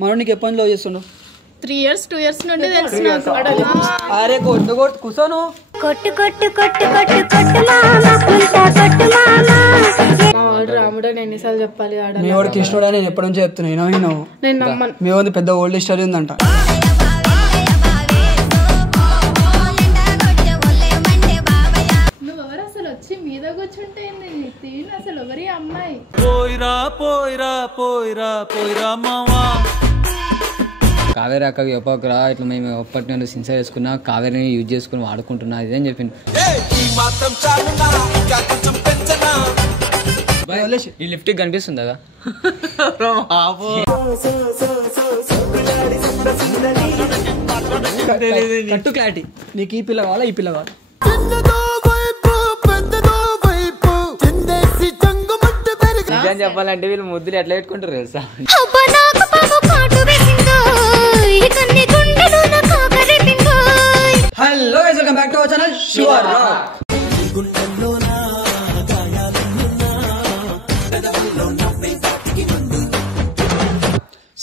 మనం నీకు ఎప్పటి లవ్ చేస్తుండవు? 3 years 2 years నుండి తెలుసు నాకు. అరే కొట్టు కొట్టు కూర్చోను. కొట్టు కొట్టు కొట్టు కొట్టు కొట్టు మామా పుల్టా కొట్టు మామా. మా వాడు రాముడు నేను ఎన్నిసార్లు చెప్పాలి ఆడ. మీ వాడు కృష్ణుడా నేను ఎప్పటి నుంచి చెప్తున్నా నేను నమ్మను. మీ వాడి పెద్ద ఓల్డ్ స్టోరీ ఉందంట. నువ్వు ఎవరు అసలు వచ్చి మీద కూర్చుంటే నితిన్ అసలు ఎవరి అమ్మాయి? పోయిరా పోయిరా పోయిరా పోయిరా మావా. కావేరి అక్కకి చెప్పకరా, ఇట్లా మేము ఎప్పటి నుండి సిన్సియర్ చేసుకున్నా, కావేరిని యూజ్ చేసుకుని వాడుకుంటున్నా ఇదేం చెప్పింది. ఈ లిఫ్ట్ కనిపిస్తుందా? కట్టు క్లారిటీ. నీకు ఈ పిల్ల కావాలా ఈ పిల్ల కావాలా? నిజం చెప్పాలంటే వీళ్ళు ముద్దులు ఎట్లా పెట్టుకుంటారు తెలుసా? Hello guys, welcome back to our channel Shiva rock.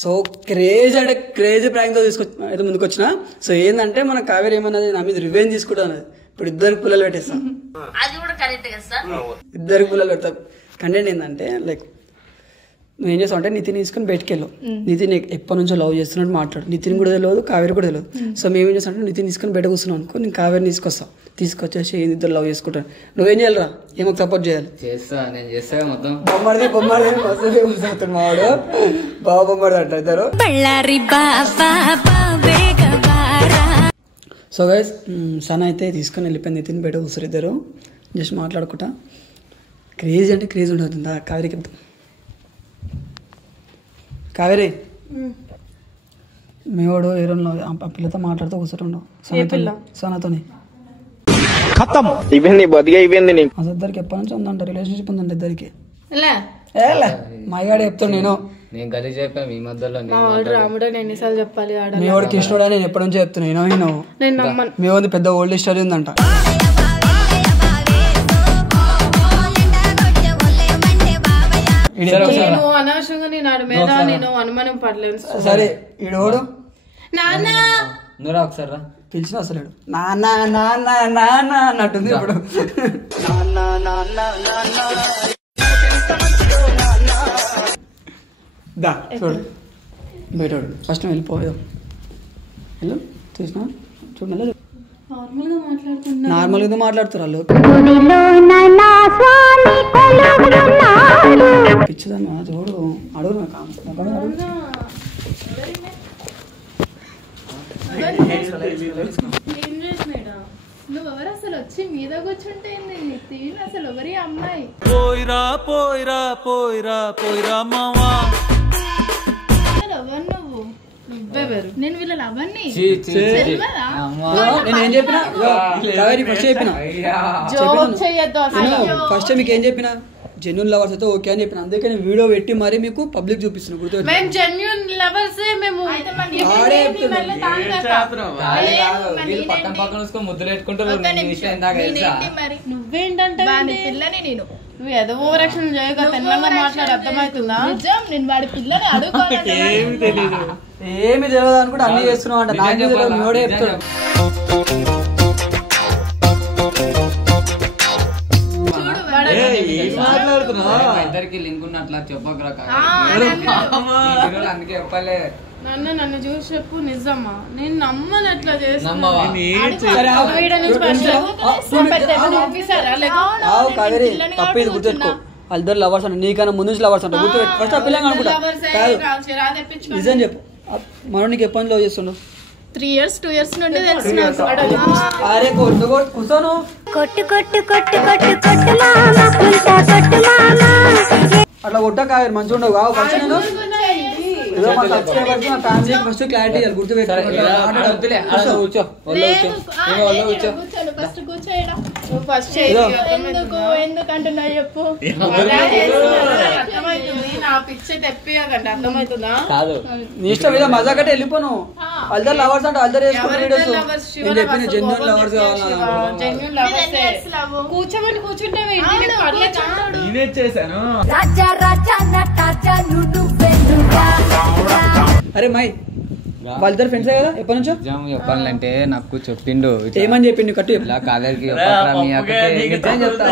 So craze అంటే క్రేజీ ప్రాంక్తో అయితే ముందుకు వచ్చిన. సో ఏంటంటే మన కావేరి ఏమన్నది నా మీద రివెంజ్ తీసుకుంటా అన్నది. ఇప్పుడు ఇద్దరికి పిల్లలు పెట్టేస్తాం. ఇద్దరికి పిల్లలు పెడతాం. కంటెంట్ ఏంటంటే లైక్ నువ్వు ఏం చేస్తావు అంటే నితిన్ తీసుకొని బయటకు వెళ్ళావు. నితిన్ ఎప్పటి నుంచో లవ్ చేస్తున్నట్టు మాట్లాడు. నితిన్ కూడా తెలియదు, కావేరి కూడా తెలియదు. సో మేము ఏం చేస్తాం అంటే నితిన్ తీసుకొని బయట కూర్చున్నాం అనుకో, నేను కావేరిని తీసుకొచ్చేసి ఇద్దరు లవ్ చేసుకుంటాను. నువ్వేం చేయాలిరా? ఏమో సపోర్ట్ చేయాలి. నేను చేస్తా మొత్తం. బొమ్మడిది మావాడు బాబా బొమ్మడిది అంటారు ఇద్దరు. సో గైస్ సన్ అయితే తీసుకొని వెళ్ళిపోయింది. నితిన్ బయట కూర్చొని ఇద్దరు జస్ట్ మాట్లాడుకుంటా. క్రేజ్ అంటే క్రేజ్ ఉంటుంది. కావేరికి చెప్తాం. కావేరి మేవాడు ఏరోలో ఆ పిల్లతో మాట్లాడుతూ కూర్చుంటాం. సనతోని అసద్దరికి ఎప్పటి నుంచి ఉందంట రిలేషన్షిప్ ఉందంట ఇద్దరికి. మాయాడు చెప్తాను నేను గలీజ్ చెప్పాను మీ మధ్యలో. రాముడు నేను ఎన్నిసార్లు చెప్పాలి ఆడ. మీ వాడు కృష్ణుడా నేను ఎప్పటి నుంచి చెప్తున్నా నేను నమ్మను. మీ వాడి పెద్ద ఓల్డ్ స్టోరీ ఉందంట. అనవసరంగా నేను ఆడ మీద నేను అనుమానం పడలేదు. సరే ఈడోడు నాన్న నువ్వురా ఒకసారి రా. పిలిచిన అసలు నాన్న నాన్న నాన్న అన్నట్టుంది ఇప్పుడు. దా చూడు బయటోడు ఫస్ట్ వెళ్ళిపోయాం. హలో చూసినా చూడ నార్మల్గా మాట్లాడుతారు వాళ్ళు. పిచ్చిదమ్మా చూడు అడుగు నువ్వు ఎవరు అసలు వచ్చి మీద కూర్చుంటే నితిన్ అసలు ఎవరి అమ్మాయి? పోయిరా పోయిరా పోయిరా పోయిరా మావా. ఎవరు నువ్వు? నువ్వెవరు? నేను వీళ్ళ అవన్నీ నేనేం చెప్పినా ఫస్ట్ చెప్పిన ఫస్ట్ మీకు ఏం చెప్పిన జెన్యూన్ లవర్స్ అయితే ఓకే అని చెప్పిన. అందుకే నేను వీడియో పెట్టి మరి మీకు పబ్లిక్ చూపిస్తున్నా. గుర్తు ముద్దులు పెట్టుకుంటారు. నువ్వేంటంటే పిల్లని నేను నువ్వు ఏదో ఓవరాక్షన్ చేయక తెలంగాణ మాట్లాడి అర్థమవుతుందా? నేను వాడి పిల్లని అడుగుకోవాలి. ఏమి తెలియదు అనుకుంటే అన్ని చేస్తున్నావు అంట. నాకు నోడే చెప్తాడు. ఇద్దరికి లింక్ ఉన్నట్లా చెప్పకరా. అందుకే చెప్పలే. నన్ను చూసి చెప్పు నిజమ్మా? నేను నమ్మను. అట్లా కావేరి తప్ప ఇది గుర్తుపెట్టుకో. వాళ్ళిద్దరు లవర్స్ అంట. నీకన్నా ముందు నుంచి లవర్స్ అంట. గుర్తుపెట్టు ఫస్ట్ ఆ పిల్లగా అనుకుంటా. నిజం చెప్పు మనం నీకు ఎప్పటి లవ్ చేస్తుండవు? 3 years 2 years నుండి తెలుసు నాకు. అరే కొట్టు కొట్టు కూర్చోను. కొట్టు కొట్టు కొట్టు కొట్టు కొట్టు మామా పుల్టా కొట్టు మామా. అట్లా కొట్ట కావేరి మంచిగా ఉండవు కావు. ఫస్ట్ నేను ఏదో మా సబ్స్క్రైబర్స్ మా ఫ్యామిలీకి ఫస్ట్ క్లారిటీ ఇవ్వాలి. గుర్తుపెట్టు. ఎందుకంటున్నా చెప్పు. నా పిచ్చే తెప్పియకండి అర్థమవుతుందా? నీ ఇష్టం మీద మజా కట్టి వెళ్ళిపోను. అల్దర్ లవర్స్ అంటే అల్దర్ వేసుకుని వీడియోస్ నేను చెప్పిన జెన్యూన్ లవర్స్ కావాలా? కూర్చోమని కూర్చుంటే నేనే చేశాను. అరే మై వాళ్ళిద్దరు ఫ్రెండ్సే కదా ఎప్పటి నుంచో నిజం చెప్పాలంటే నాకు చెప్పిండు ఏమని చెప్పిండు కట్టు ఇలా కావేరికి చెప్పకురా, మీ అక్కకి నిజం చెప్తా.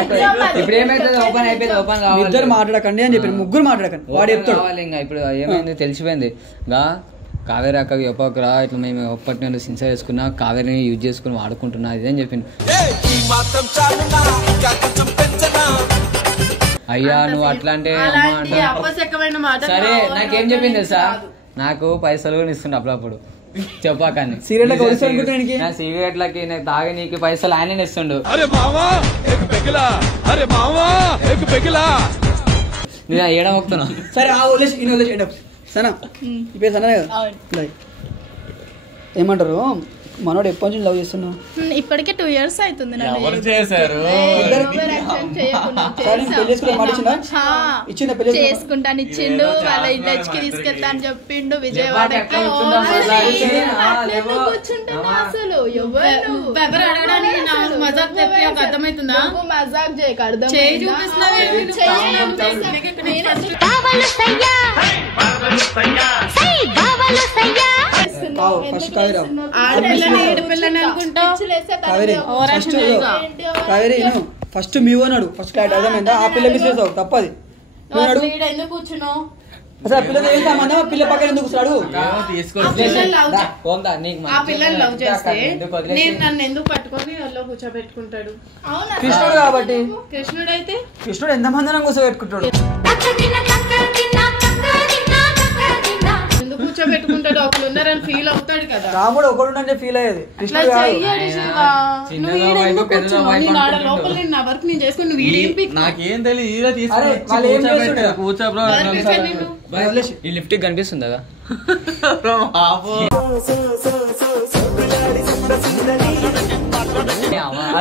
ఇప్పుడు ఏమైతుంది ఓపెన్ అయిపోయింది, ఓపెన్ కావాలి. ఇద్దరు మాట్లాడకండి అని చెప్పిండు, ముగ్గురు మాట్లాడకండి. వాడు చెప్తాడు కావాలి ఇంకా. ఇప్పుడు ఏమైంది తెలిసిపోయింది గా కావేరి అక్కకి చెప్పకురా, ఇట్లా మేము ఎప్పటి నేను సిన్సియర్ చేసుకున్నా కావేరిని యూజ్ చేసుకుని వాడుకుంటున్నా ఇదేం చెప్పిండు. అయ్యా నువ్వు అట్లా అంటే అపశకమైన మాట సరే నాకేం చెప్పింది తెలుసా, నాకు పైసలు కూడా ఇస్తుండే అప్పుడప్పుడు చెప్పాకని నా సిగరెట్లకి నాకు తాగే నీకు పైసలు ఆయన ఇస్తుండు. నేను ఏడ మొక్కుతున్నా. సరే సనా ఈ పేరు సనా కదా. ఏమంటారు మనోడు ఎప్పటి నుంచి లవ్ చేస్తున్నావు? ఇప్పటికే 2 years అవుతుంది చేసుకుంటాను ఇచ్చిండు. వాళ్ళ ఇళ్ళకి తీసుకెళ్తా అని చెప్పిండు విజయవాడకి. అసలు ఎవరు అడగడానికి మజాక్ చెప్పి ఒక అర్థమవుతుందా? మజాక్ చేయక అర్థం ఫస్ట్ మీ అన్నాడు. ఫస్ట్ క్లారిటీ అర్థమైందా? ఆ పిల్ల మిస్ చేసావు తప్పది. ఎందుకు కూర్చున్నావు అసలు ఆ పిల్లలు ఏం సంబంధం? పిల్ల పక్కన ఎందుకు కూర్చున్నాడు? ఆ పిల్లలు లవ్ చేస్తే నేను నన్ను ఎందుకు పట్టుకొని వాళ్ళు కూర్చోబెట్టుకుంటాడు? కృష్ణుడు కాబట్టి. కృష్ణుడు ఎంతమంది కూర్చోబెట్టుకుంటాడు? ఎందుకు కూర్చోబెట్టుకుంటాడు? ఒకరు ఉన్నారని ఫీల్ అవుతాడు కదా. రాముడు ఒకడు అంటే ఫీల్ అయ్యేది. కృష్ణుడు నాకేం తెలియదు. ఈ లిఫ్ట్ కనిపిస్తుంది కదా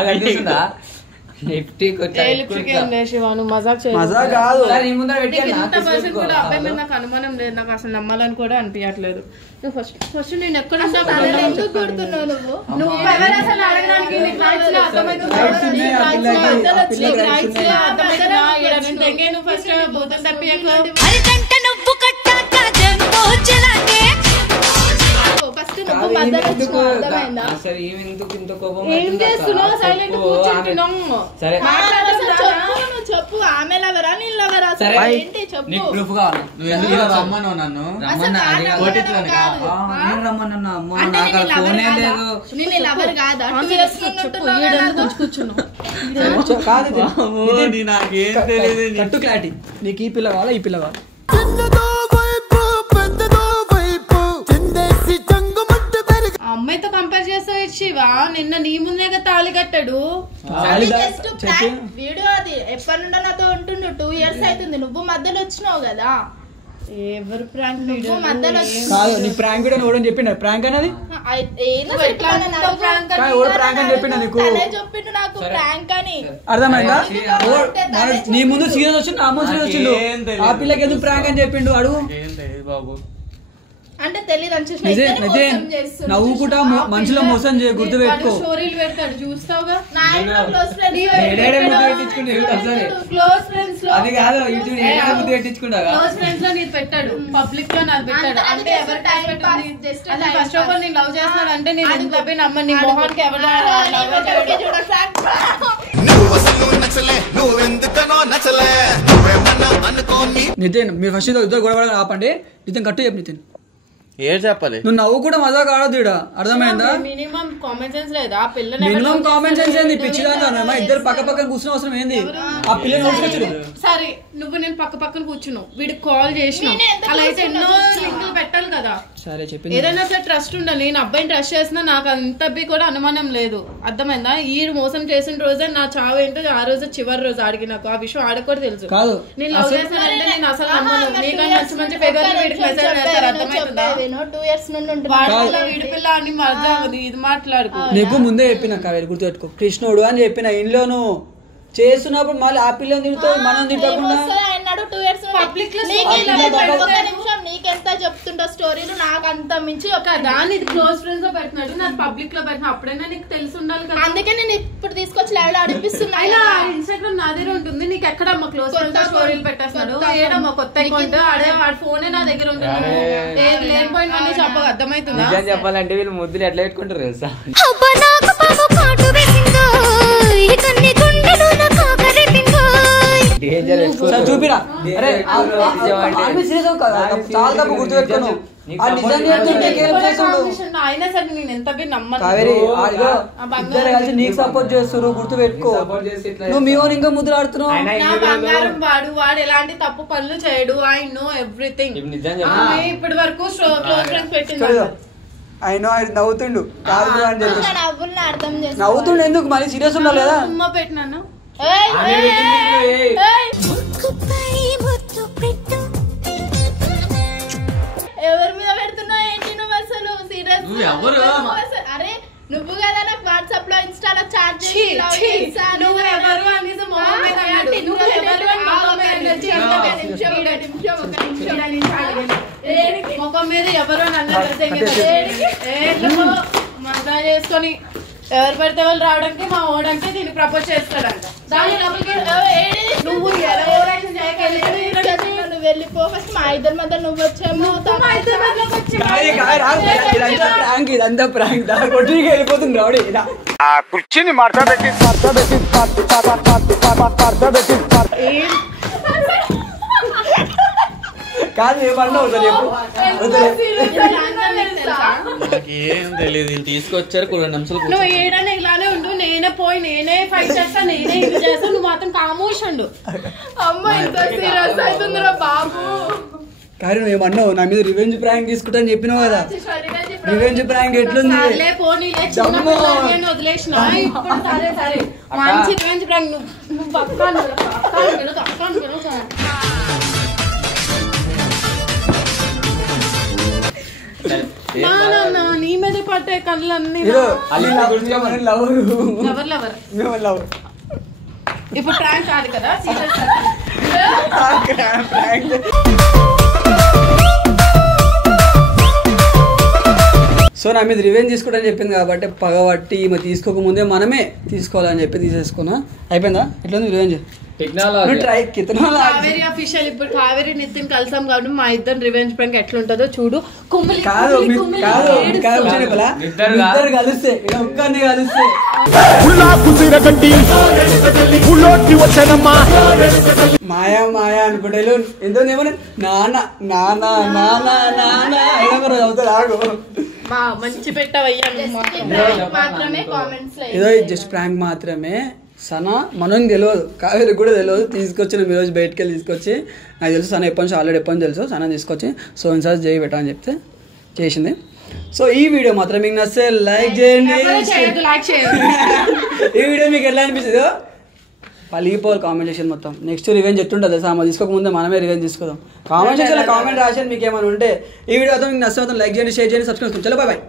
కనిపిస్తుందా? నాకు అనుమానం లేదు, నాకు అసలు నమ్మాలని కూడా అనిపించట్లేదు. ఫస్ట్ నేను ఎక్కడ చెప్పు. ఆమె లవరా నేను లవరా? నేను లవర్ కాదా? క్లారిటీ నీకు ఈ పిల్ల కావాలా ఈ పిల్ల కావాలా? అమ్మాయితో కంపేర్ చేస్తావు శివా. నిన్న నీ ముందే తాళి కట్టాడు. వీడియో అది ఎప్పటి నుండో నాతో ఉంటుండు. 2 years అవుతుంది. నువ్వు మధ్యలో వచ్చినావు కదా. ఎవరు ప్రాంక్ వీడియో మధ్యలో కాదు నీ ప్రాంక్ వీడియో నోడని చెప్పిండు. ప్రాంక్ అనేది చెప్పిండు నాకు ప్రాంక్ అని. అర్థమైందా? నీ ముందు సీరియస్ వచ్చిండు, నా ముందు సీరియస్ వచ్చిండు. ఆ పిల్లకి ఎందుకు ప్రాంక్ అని చెప్పిండు అడుగు. అంటే తెలియదు నవ్వుకుంటా మనుషుల మోసం చేయ గుర్తు పెట్టుకో. స్టోరీలు పెడతాడు చూస్తావుగా. పెట్టాడు పబ్లిక్ లో నాకు పెట్టాడు. అంటే ఫస్ట్ ఆఫ్ ఆల్ నేను లవ్ చేస్తాడు అంటే నేను ఎందుకు నమ్మ నీ మొహానికి ఎవరు నితిన్ మీరు ఫస్ట్ ఇద్దరు గొడవ ఆపండి. నితిన్ కట్టు చెప్పు. నితిన్ ఏం చెప్పాలి? నువ్వు నవ్వు కూడా మజా కాడదు ఇక్కడ. అర్థమైందా? మినిమం కామన్ సెన్స్ లేదా? ఆ పిల్ల మినిమం కామన్ సెన్స్ ఏంది? పిచ్చిదాంతో ఇద్దరు పక్క పక్కన కూర్చున్న అవసరం ఏంది? ఆ పిల్లని తీసుకొచ్చు. సరే నువ్వు నేను పక్క పక్కన కూర్చున్నావు, వీడికి కాల్ చేసినావు, అలా అయితే ఎన్నో లింకులు పెట్టాలి కదా. సరే చెప్పింది. ఏదైనా అట్లా ట్రస్ట్ ఉండాలి. నేను అబ్బాయిని ట్రస్ట్ చేసినా నాకు అంత కూడా అనుమానం లేదు. అర్థమైందా? ఈ మోసం చేసిన రోజే నా చావు ఏంటో ఆ రోజు చివరి రోజు ఆడికి నాకు ఆ విషయం ఆడకూడదు తెలుసు. కాదు నేను లవ్ చేస్తానంటే నేను అసలు నమ్మను. నీకు మంచి మంచి పేపర్లు వీడికి మెసేజ్ చేస్తారు. అర్థమవుతుందా? 2 years నుండి వీడి పిల్ల అని మజా ఇది మాట్లాడుకో. నీకు ముందే చెప్పిన కావేరి గుర్తుపెట్టుకో. కృష్ణుడు అని చెప్పిన ఇంట్లోను చేస్తున్నప్పుడు మళ్ళీ ఆ పిల్లని తిడుతావు మనం తిట్టకుండా. పబ్లిక్ లో నీకెంత చెప్తుంటా స్టోరీలు నాకు అంత మించి ఒక దాని క్లోజ్ ఫ్రెండ్స్ లో పెట్టినాడు నాకు పబ్లిక్ లో పెట్టిన అప్పుడైనా నీకు తెలిసి ఉండాలి కదా. అందుకే నేను ఇప్పుడు తీసుకొచ్చి లైవ్ లో అడిపిస్తున్నా. ఇన్స్టాగ్రామ్ నా దగ్గర ఉంటుంది, నీకు ఎక్కడమ్మా క్లోజ్ ఫ్రెండ్స్ స్టోరీలు పెట్టేస్తున్నాడు? ఏడమ్మా కొత్త అకౌంట్? అడే వాడి ఫోనే నా దగ్గర ఉంటుంది. ఏది లేనిపోయినా చెప్పక అర్థమవుతుందా? నిజం చెప్పాలంటే వీళ్ళు ముద్దులు ఎట్లా పెట్టుకుంటారు తెలుసా? చూపిరా చాలా తప్పు గుర్తుపెట్టుకోను. అయినా సరే నేను ఎంత నమ్మను. ఇద్దరు కలిసి నీకు సపోర్ట్ చేస్తారు, గుర్తు పెట్టుకో. నువ్వు మీ వాడు ఇంకా ముద్దులు ఆడుతున్నావు. నా బంగారం వాడు ఎలాంటి తప్పు పనులు చేయడు. I know everything. ఇప్పటి వరకు క్లోజ్ ఫ్రెండ్స్ పెట్టింది. ఆయన నవ్వుతుండు కాదు అని చెప్పి అర్థం చేస్తా. నవ్వుతుండు ఎందుకు? మళ్ళీ సీరియస్ ఉండాలి కదా. ఉమ్మ పెట్టినాను. ఎవరి మీద పెడుతున్నావు ఏంటి నువ్వు అసలు? సీరియస్ అరే నువ్వు కదా నాకు వాట్సాప్ లో ఇన్స్టాలో చాట్ ముఖం మీద ఎవరు మజా చేసుకొని ఎవరు పడితే వాళ్ళు రావడానికి మా ఓడానికి దీన్ని ప్రపోజ్ చేస్తాడంట. నువ్వు వెళ్ళిపో ఫస్ట్. మా ఇద్దరి మధ్య నువ్వు వచ్చాము, ఇదంతా ప్రాంక్. కొట్టికి వెళ్ళిపోతుంది రావడి. కుర్చీని మార్చబెట్టి కాదు ఏమన్నావు చెప్పు. ఏం తెలియదు, తీసుకొచ్చారు 2 నిమిషాలు. నువ్వు ఏడనే ఇలానే ఉండు, నేనే పోయి నేనే ఫైట్ చేస్తా, నేనే ఇది చేస్తా, నువ్వు మాత్రం కామోష్ ఉండు. అమ్మ ఇంత సీరియస్ అవుతుందిరా బాబు. కానీ నువ్వు ఏమన్నావు నా మీద రివెంజ్ ప్రాంక్ తీసుకుంటా అని చెప్పినావు కదా. రివెంజ్ ప్రాంక్ ఎట్లుంది? వదిలేసిన ఇప్పుడు సరే సరే మంచి రివెంజ్ ప్రాంక్. నువ్వు పక్కా నీ మీద పట్టే కళ్ళన్నీ ఇప్పుడు ప్రాంక్ కాదు కదా. సో నా మీద రివెంజ్ తీసుకోవడం చెప్పింది కాబట్టి పగబట్టి తీసుకోకముందే మనమే తీసుకోవాలని చెప్పి తీసేసుకున్నా. అయిపోయిందా? ఎట్లా రివెంజ్? కావేరి అఫీషియల్. ఇప్పుడు కావేరి నితిన్ కలిసాం కాబట్టి మా ఇద్దరు రివెంజ్ ప్రాంక్ ఎట్లుంటుందో చూడు. ఇద్దరు కలిస్తే ఒక్కరిని కలిస్తే మాయా మాయా అనుకుంటే ఎంతో ఏమన్నా నాన్న నాన్న నాన్న నాన్న అయినా అవుతుంది. ఆగు మంచి పెట్టవయ్యా. ఏదో జస్ట్ ప్రాంక్ మాత్రమే. సనా మనం తెలియదు, కావేరికి కూడా తెలియదు. తీసుకొచ్చిన ఈరోజు బయటకు వెళ్ళి తీసుకొచ్చి నాకు తెలుసు సనా ఎప్పటి నుంచి ఆల్రెడీ ఎప్పటి నుంచి తెలుసు. సనా తీసుకొచ్చి సో ఇన్సార్జ్ చేయి పెట్టా అని చెప్తే చేసింది. సో ఈ వీడియో మాత్రం మీకు నచ్చితే లైక్ చేయండి. ఈ వీడియో మీకు ఎట్లా అనిపిస్తుందో పలిగిపోవాలి కామెంట్ సెక్షన్ మొత్తం. నెక్స్ట్ రివెంజ్ ఎట్టుంటుంది సామా తీసుకోకముందే మనమే రివెంజ్ తీసుకుందాం. కామెంట్ సెక్షన్లో కామెంట్ రాసేది మీకు ఏమైనా ఉంటే. ఈ వీడియో మీకు నచ్చితే లైక్ చేయండి, షేర్ చేయండి, సబ్స్క్రైబ్ చేసుకోండి. చలో బాయ్ బాయ్.